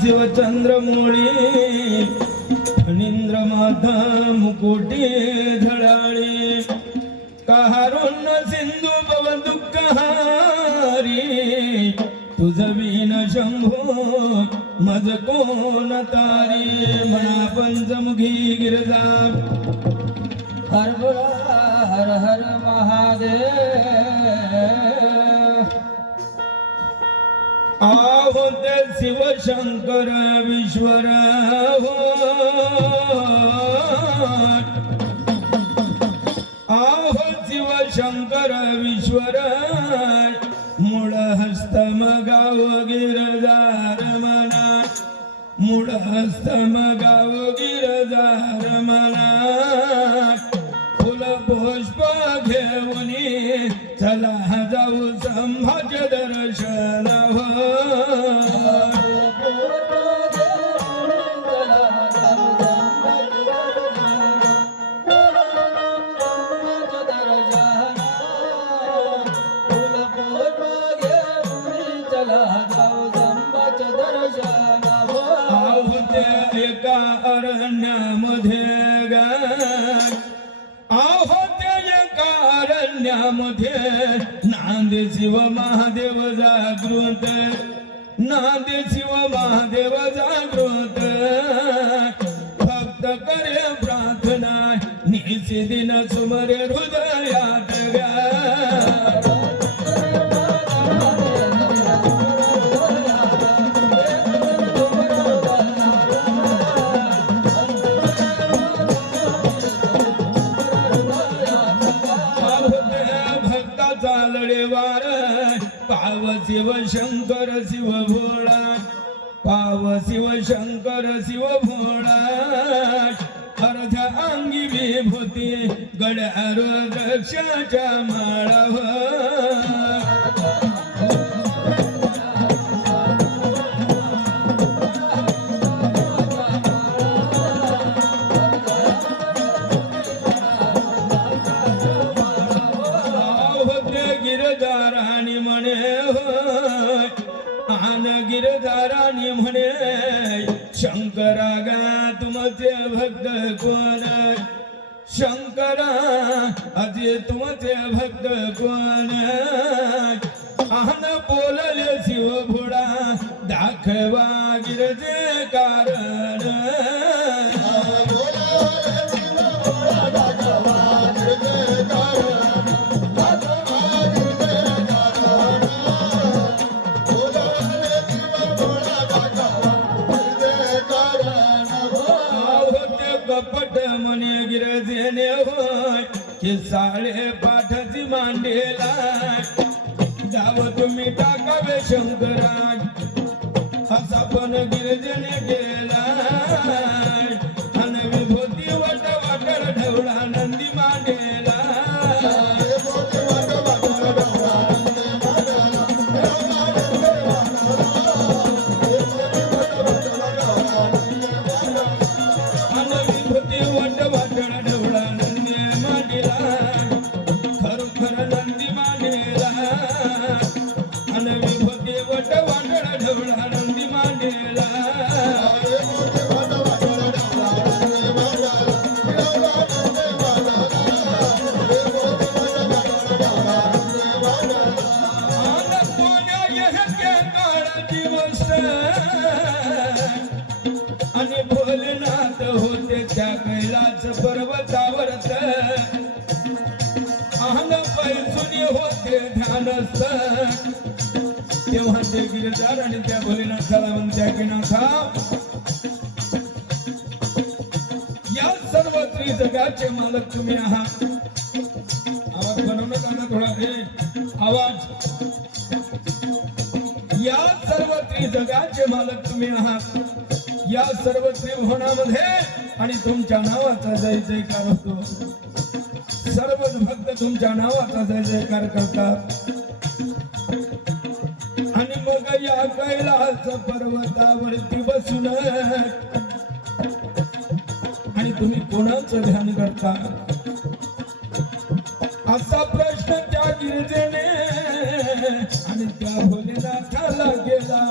शिवचंद्रमौळी फणींद्र माता मुकुटी झळाळी कहारुण सिंधू भव दुःखहारी तुझ विन शंभो मज कोण तारी म्हणा पंचमुखी गिरजा हर हर हर महादेव आहो ते शिव शंकर विश्वर हो आहो शिव शंकर विश्वर मूळ हस्तम गाव गिरजार मना मूळ हस्तम गाव गिरजार मना फुल पुष्प घेऊनी चला जाऊ संभाज दर्शन एका अरण्यामध्ये मध्ये नांदे शिव महादेव जागृत नांदे शिव महादेव जागृत भक्त करे प्रार्थना निशी दिन सुमरे हृदयात पाव शिव शंकर शिव भोळा पाव शिव शंकर शिव भोळा अर्ध्या अंगी विभूती गड्यार द्राक्षाच्या माळा गिरधाराणी म्हणे आन गिरधाराणी म्हणे शंकरा गा तुमचे भक्त कोण शंकरा अजे तुमचे भक्त कोण आन बोलले शिव भोळा दाखवा गिरजे कारण कपट म्हणे गिरजेने होय की साडे पाठाची मांडेला जाव तुम्ही टाकावे शंकरा असा पण गिरजेने गेला आणि विभूती वाट वाटड ढवळा नंदी मांडेला आणि भोलेनाथ होते त्या कैलास पर्वतावरच आन पैसुनी होते ध्यानस्थ तेव्हा ते गिरधार आणि त्या भोलेनाथाला म्हणत्या की नाथा या सर्व त्रिजगाचे मालक तुम्ही आहात आवाज बनवण्यात आला थोडा आवाज या सर्व त्रिजगाचे मालक तुम्ही आहात या सर्व त्रिभुवनामध्ये आणि तुमच्या नावाचा जय जयकार होतो सर्व भक्त तुमच्या नावाचा जय जयकार करतात आणि मग या कैलास पर्वतावरती बसून आणि तुम्ही कोणाचं ध्यान करता असा प्रश्न त्या गिरजेने आणि त्या भोलेनाथाला गेला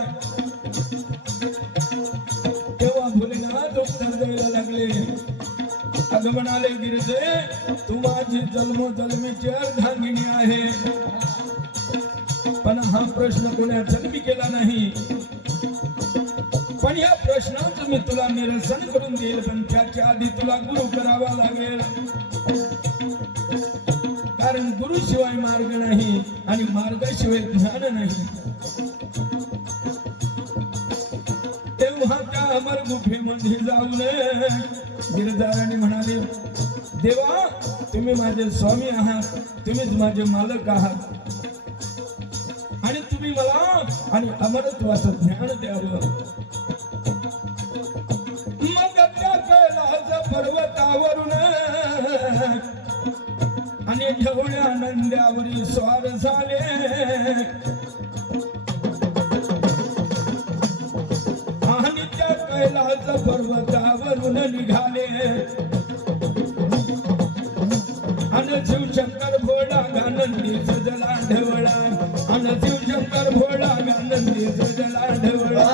म्हणाले गिरजे तू माझी जन्मजन्मीची अर्धांगिनी आहे, पण हा प्रश्न कोण्या जन्मी केला नाही. पण या प्रश्नाचं मी तुला निरसन करून देईल, पण त्याच्या आधी तुला गुरु करावा लागेल. कारण गुरुशिवाय मार्ग नाही आणि मार्गाशिवाय ज्ञान नाही. तेव्हा त्या अमर गुफेमध्ये जाऊन गिरधाराने म्हणाले देवा तुम्ही माझे स्वामी आहात, तुम्हीच माझे मालक आहात आणि तुम्ही मला आणि अमरत्वाचं ज्ञान द्यावं. मग त्या कैलास पर्वतावरून आणि ढवळ्या नंद्यावरी स्वार झाले. आणि त्या कैलास पर्वतावरून निघाले आणि शिवशंकर भोळा गानंदी सजला ढवळा, आणि शिवशंकर भोळा गानंदी सजला ढवळा.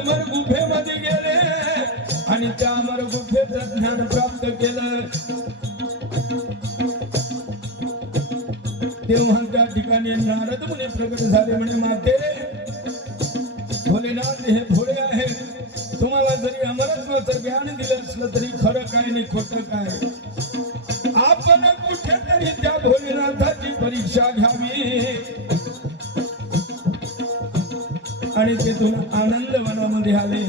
अमर गुफेमध्ये गेले आणि त्या अमर गुफेचं ज्ञान प्राप्त केलं. तेव्हा त्या ठिकाणी नारद मुनी प्रकट झाले. म्हणे माते भोलेनाथ हे भोळे आहेत, तुम्हाला जरी अमरत्वाचं ज्ञान दिलं असलं तरी खरं काय नाही खोटं काय. आपण कुठेतरी त्या भोलेनाथाची परीक्षा घ्यावी. आणि तेथून आनंदवनामध्ये आले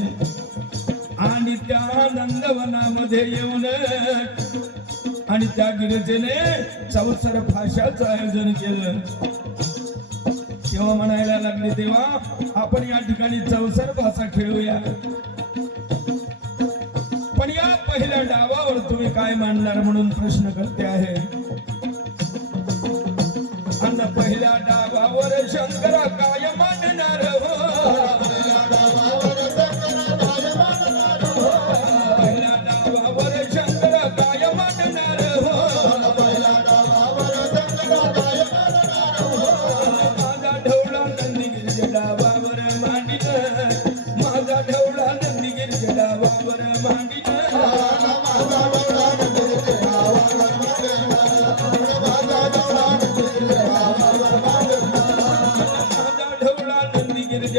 आणि त्या आनंदवनामध्ये येऊन आणि त्या गिरिजेने चौसर फाशाचं आयोजन केलं. तेव्हा म्हणायला लागले तेव्हा आपण या ठिकाणी चौसर फासा खेळूया, पण या पहिल्या डावावर तुम्ही काय मांडणार म्हणून प्रश्न करते आहे. आणि पहिल्या डावावर शंकर काय मांडणार हो. पहिल्या डावावर शंकर काय मांडणार हो. माझा ढवळा नंदीगिरीच्या डावावर मांडिन, माझा ढवळा नंदीगिरीच्या डावावर मांडिन.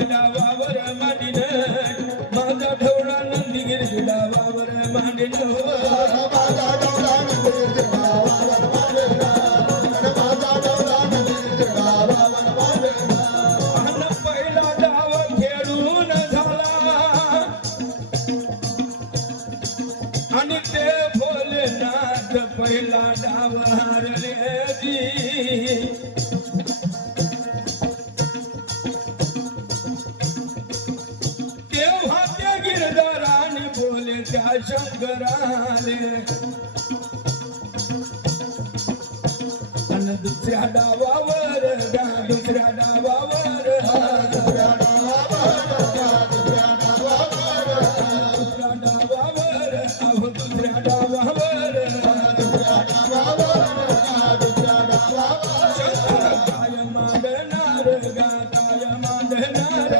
डावावर मांडिन, माझा ढवळा नंदीगिरीच्या डावावर मांडिन. पहिला डाव खेळून झाला आणि ते भोलेनाथ पहिला डाव हारले. त्या शंकराले आणि दुसऱ्या डावावर दुसऱ्या डावावर दुसऱ्या डावावर अहो दुसऱ्या डावावर शंकर काय मांडणार गा काय मांडणार.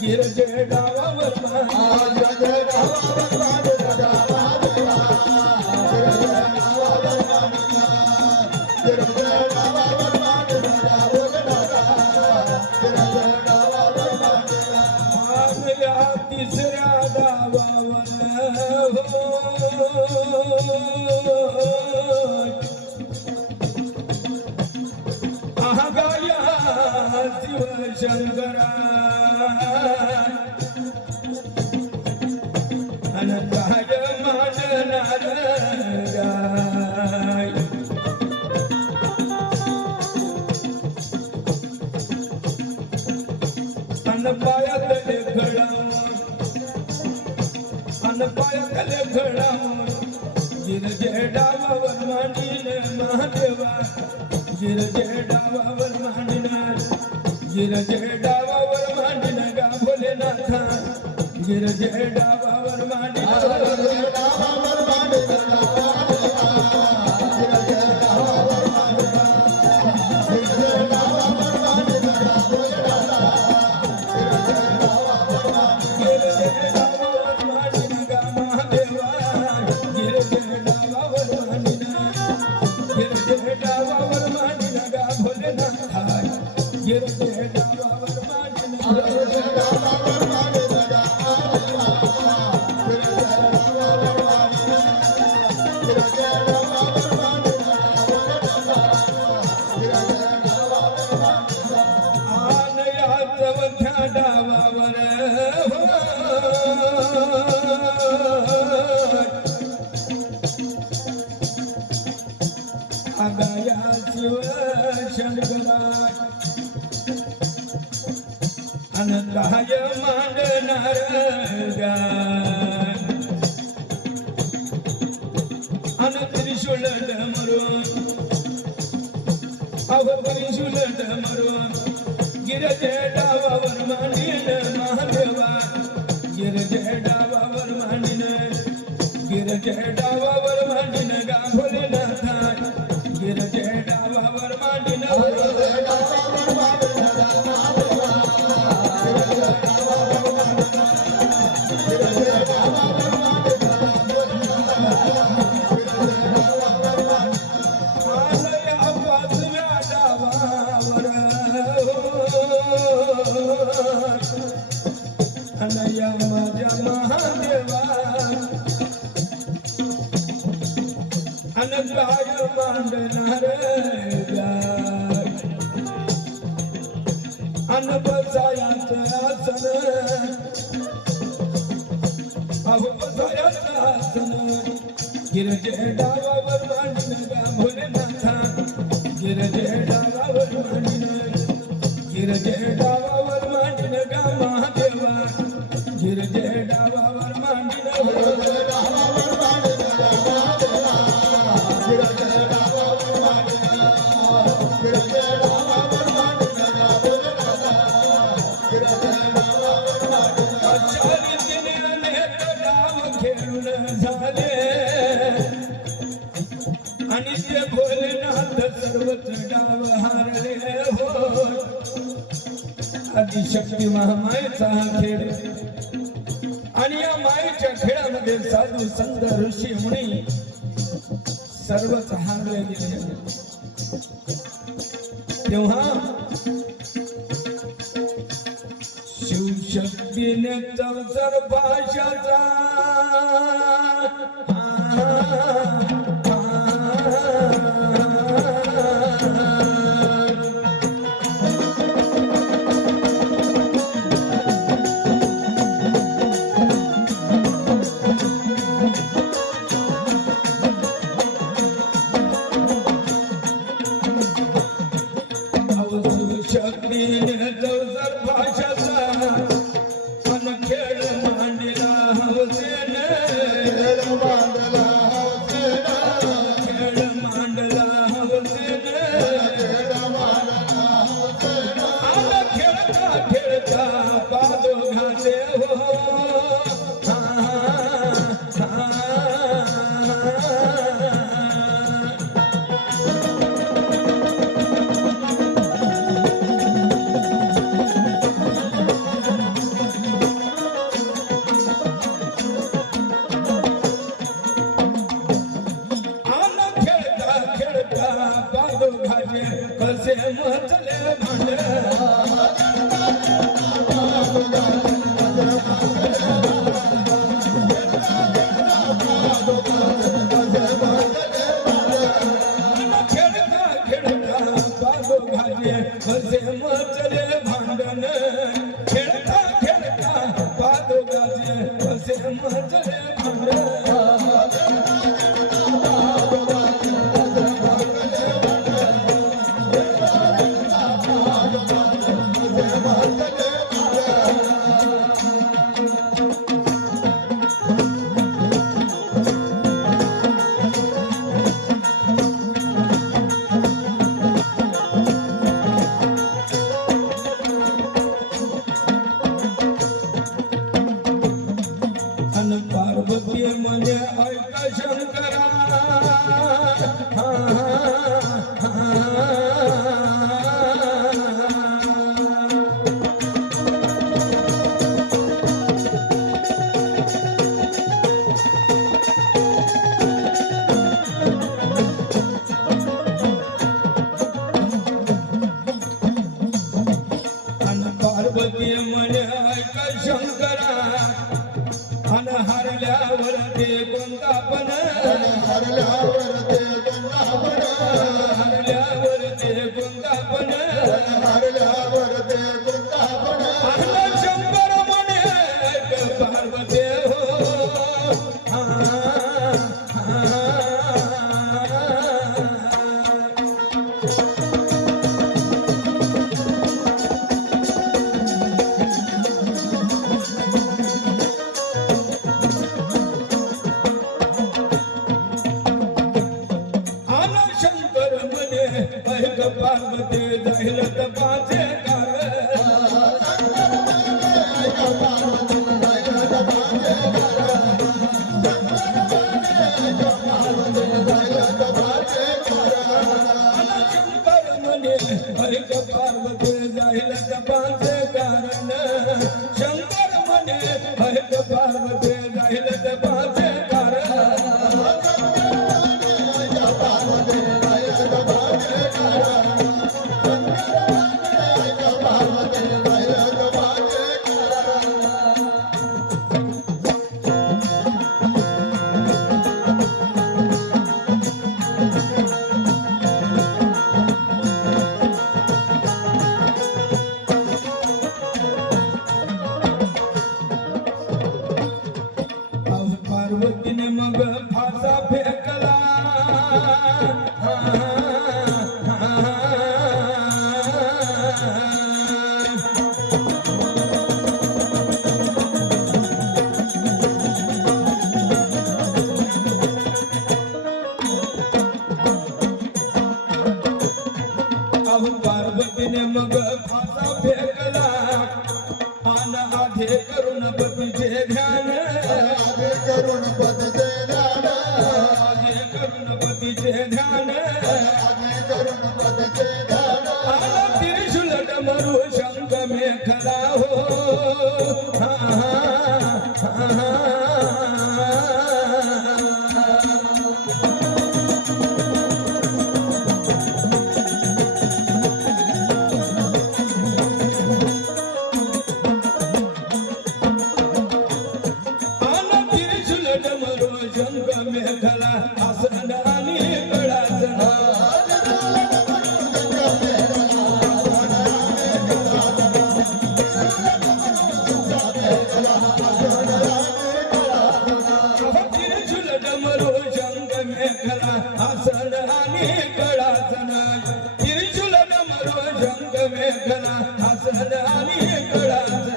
गिरजे डावावर गिरजे डावावर गिरजे डावावर मांडीन महादेवा गिरजे डावावर मांडीन गिरजे डावावर मांडीन गा भोलेनाथा गिरजे डावावर मांडीन अनंताय मांडणार अन त्रिशूल डमरून अव त्रिशूल डमरून गिरजे डावावर मांडीन महादेवा गिरजे डावावर मांडीन गिरजे डावावर मांडीन गा भोलेनाथा गिरजे डावावर मांडीन अनया माझ्या महादेवा अनंताय मांडणार अन बसायाचं आसन अहो बसायाचं आसन गिरजे डावावर मांडीन गा भोलेनाथा गिरजे डावावर मांडीन गिरजे डावावर मांडीन गा महादेवा गिरजे डावावर मांडीन आणि ते भोलेनाथ सर्वच डाव हारले हो आदिशक्ती महामायेचा हा खेळ आणि या मायेच्या खेळामध्ये साधू संत ऋषी मुनी सर्वच हारले गेले तेव्हा शिवशक्तीने चौसर भाषाचा शक्तीने चौसर भाषाचा मन खेळ मांडला हौसेने खेळ मांडला हौसेने आला खेळता खेळता पादो घाले हो कसे म्हटले भांड खेळता खेळता बाबू घाले कसे म्हटले भांडण खेळता खेळता बाबू घाले कसे म्हटले भांडण हरल्यावर ते गुंगापण हरल्यावर ते गुंगापण हरल्यावर ते गुंगापण शंकर म्हणे ऐक पार्वती हो शंकर म्हणे ऐक पार्वती जाईल तपाचे ऐक पार्वती जाईल तपाचे कारण शंकर म्हणे ऐक पार्वती जाईल तपाचे कारण पार्वतीने मग फासा फेकला पार्वतीने मग फासा फेकला आन आधे करून पतीचे ध्यान आधे करून पतीचे ध्यान आधे करून पतीचे ध्यान आधे करून पतीचे ध्यान त्रिशूल डमरू शंख मेखला हो शंख मेघला आसन आणि कळासन त्रिशूल डमरू शंख मेघला आसन आणि कळासन त्रिशूल डमरू शंख मेघला आसन आणि कळासन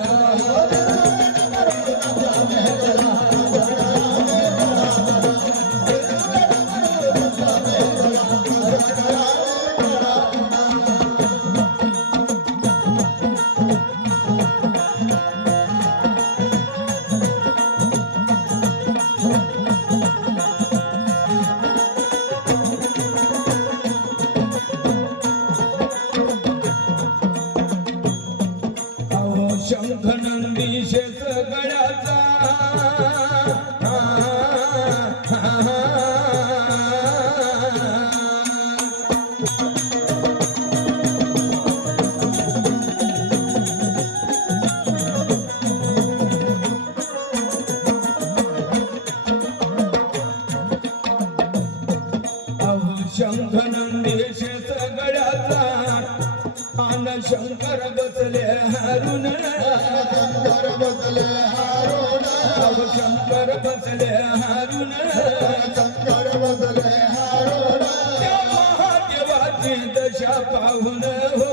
शंख नंदी शेष गळ्याचा शंख नंदी शेष गळ्याचा आन शंकर बसले हारून शंकर बसले हारून शंकर बसले हारून शंकर बसले हारून त्या महादेवाची दशा पाहून हो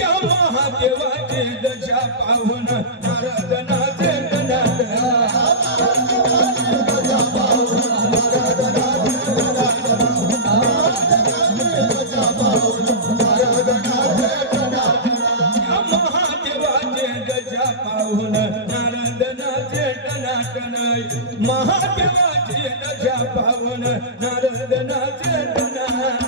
महादेवाची दशा पाहून नारद नाचे महादेवाचे दशा पाहून नारद नाचे टनाटन महादेवाची दशा पाहून नारद नाचे टनाटन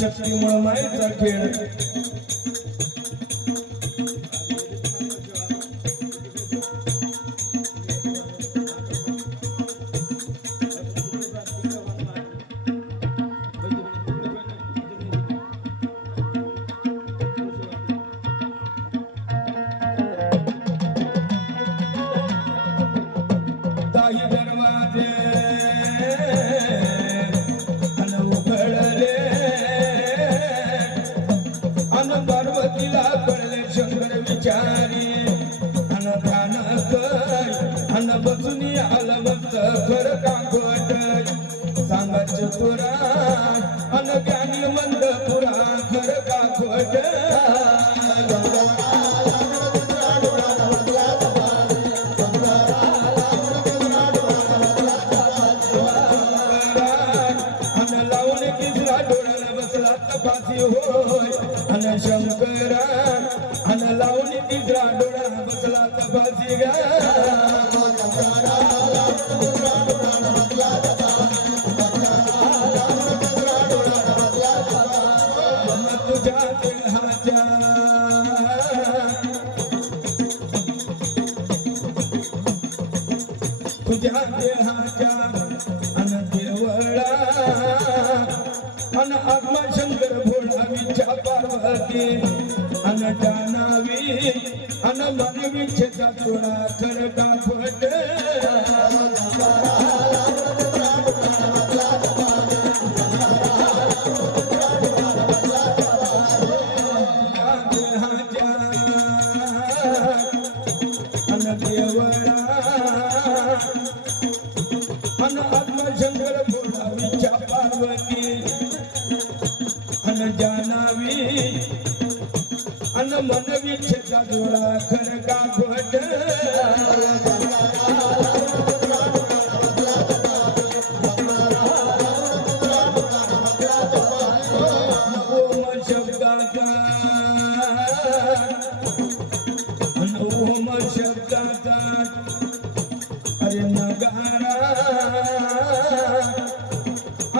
शक्तीमुळे मायेचा खेळ काही दरवाजे अन उघडले अन पार्वतीला कळले शंकर विचारी अन ध्यान कर अन बसून आलं मस्त खर काकट सांगाच तुरा अन ज्ञानी मंद पुरा खर काकट होय अन शंकरा अन लावणी तिसरा डोळा बसला तपासी गा तुझ्या देहाच्या तुझ्या देहाच्या अन देवळा अन आत्मा शंकर भोळा विच्छा पार्वती अन जानावी अन मन विच्छेचा थोडा खर कापट अन देवळा अन आत्मा शंकर भोळा विच्छा पार्वती अन जानावी अन मन विच्छेचा जोडा खर कापट ओम शब्दाचा अन ओम शब्दाचा अरे नगारा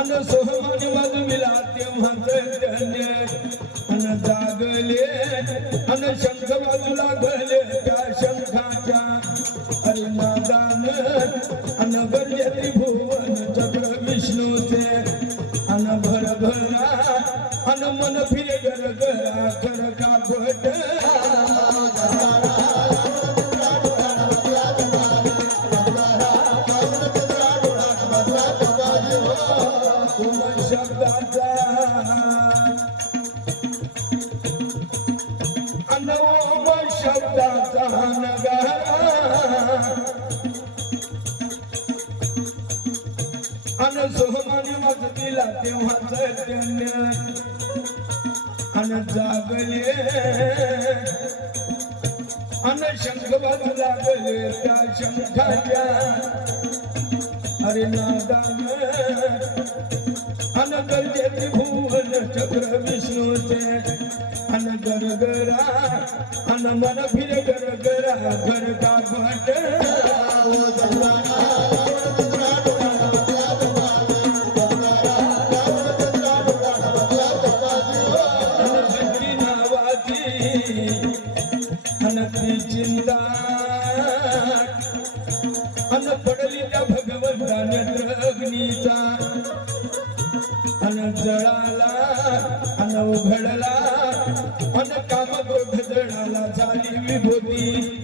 अन सोहमानी वाजविला तेव्हा धन्य अन जागले अन शंख बाजूला गले त्या शंखाच्या अरे नादान अन गरजे त्रिभुवन चक्र विष्णूचे अन भरभरा अन मन फिरे गरगरा खर कापट शब्दाचा अन ओम शब्दाचा नगारा अन सोहमानी वाजविला तेव्हा चैतन्य अन जागले अन शंख बाजूला गले त्या शंखाच्या अरे नादान अन गरजे त्रिभुवन चक्र विष्णूचे अन गरगरा अन मन फिरे गरगरा घर कापट अन ती चिंता अन पडली त्या भगवंता नेत्रअग्नीचा अन जळाला अन उघडला अन कामक्रोध जळाला झाली विभूती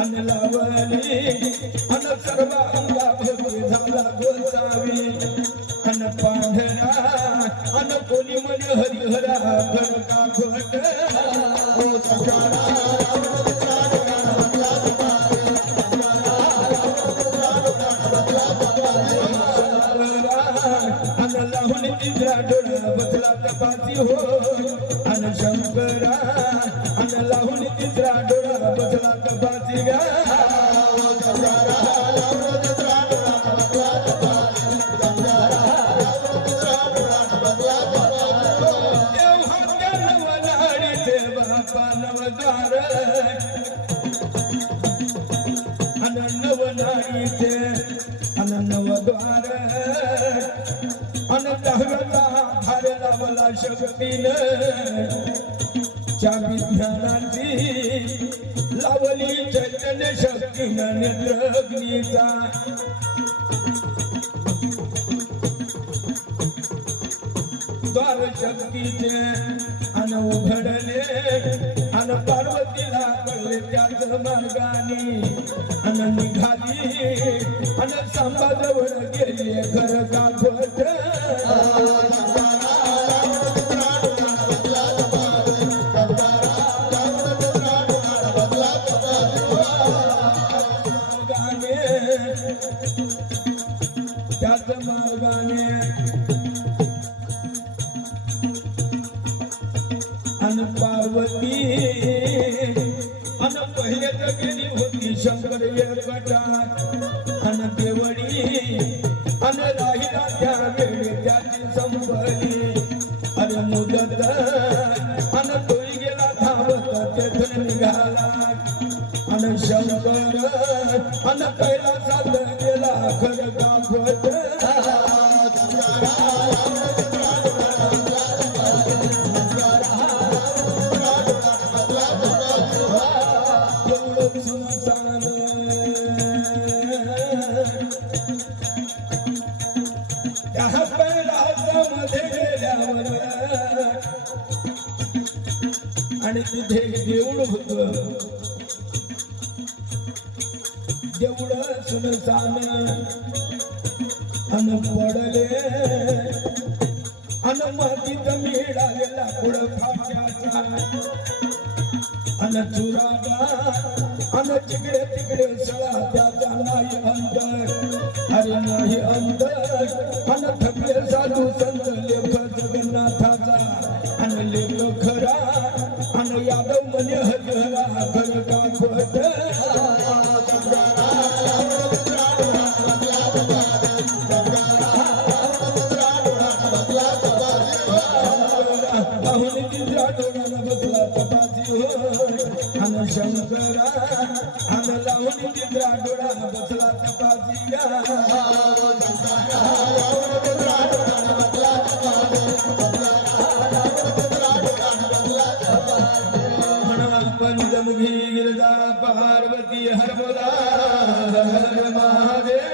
अन लावली अन सर्व अंगा भोगी झाला गोसावी अन पांढरा अन कोणी म्हणे हरिहरा घर कापट तिसरा डोळा बसला तपासी होय अन शंकरा अन लावून तिसरा डोळा बसला तपासी गा तेव्हा त्या नवनाडीचे बापा नवद्वार अन नवनाडीचे अन नवद्वार अन दहाव्याचा धार लावला शक्तीनं च्या विज्ञानाची लावली चैतन्य शक्तीनं नेत्रग्नीचा द्वार शक्तीचे अन उघडले अन पार्वतीला कळले त्याच मार्गाने अन निघाली अन सांबाजवळ गेली घर गाठवत त्याच मार्गाने अन पार्वती अन पहिले तर गेली होती शंकर वेळकटा अन देवडी अन राहिला त्या वेळी त्याची संपली अरे मुदत अन तोही गेला धावत तेथून निघाला अन शंकर अन कैलासात गेला खर दाखवत आणि तिथे देऊळ होत देऊळ सुनसान अन पडले अन मातीत मिळालेला पुढ फाट्याचा अन चुरागा अन जिकडे तिकडे सळा त्याचा नाही अंतर अरे नाही अंतर अन थकले साधू संत लेख जगन्नाथाचा अन लेख खरा अन यादव म्हणे हरिहरा खर दाखवत बसला तपासी हो अन शंकरा अन लावून तिसरा डोळा बसला तपासी पंचम घी गिरजा पार्वती हर बोला हर महादेव